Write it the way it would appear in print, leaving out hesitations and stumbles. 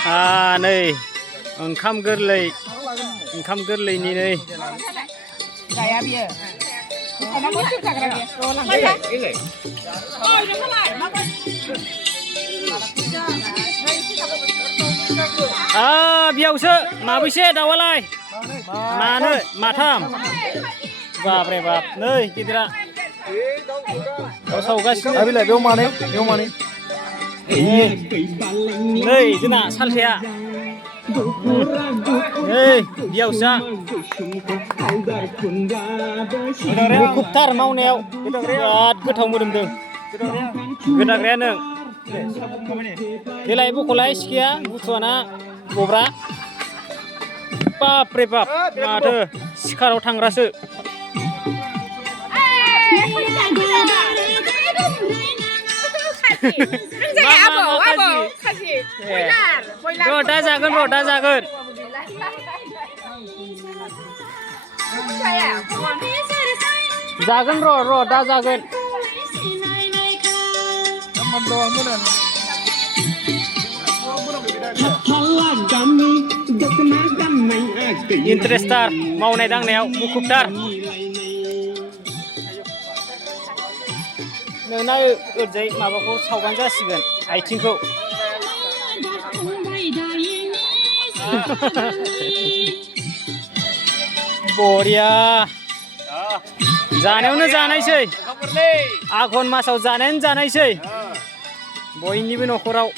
नै ओंखाम गोरलै गोरलैनि नै जाया बियो बेयावसो माबैसे दाउआलाय मानो माथाम बाब्रे बाब नै गिदिरा सावगासिनो बेयाव मानै नै जोंना सालथाया नै बेयावसो मुखुबथार मावनायाव बिराद गोथाव मोदोमदों गोदाग्राया नों देलाय बख'लाय सिखाया बुथुआना बब्रा बाब्रे बाब माथो सिखाराव थांग्रासो दा जागोन र' दा जागोन इन्टारेस्टार मावनाय दांनायाव मुखुबथार नोंना ओरैजाय माबाखौ सावबानो जासिगोन आथिंखौ बरिया जानायावनो जानायसै आघन मासाव जानायानो जानायसै बयनिबो न'खराव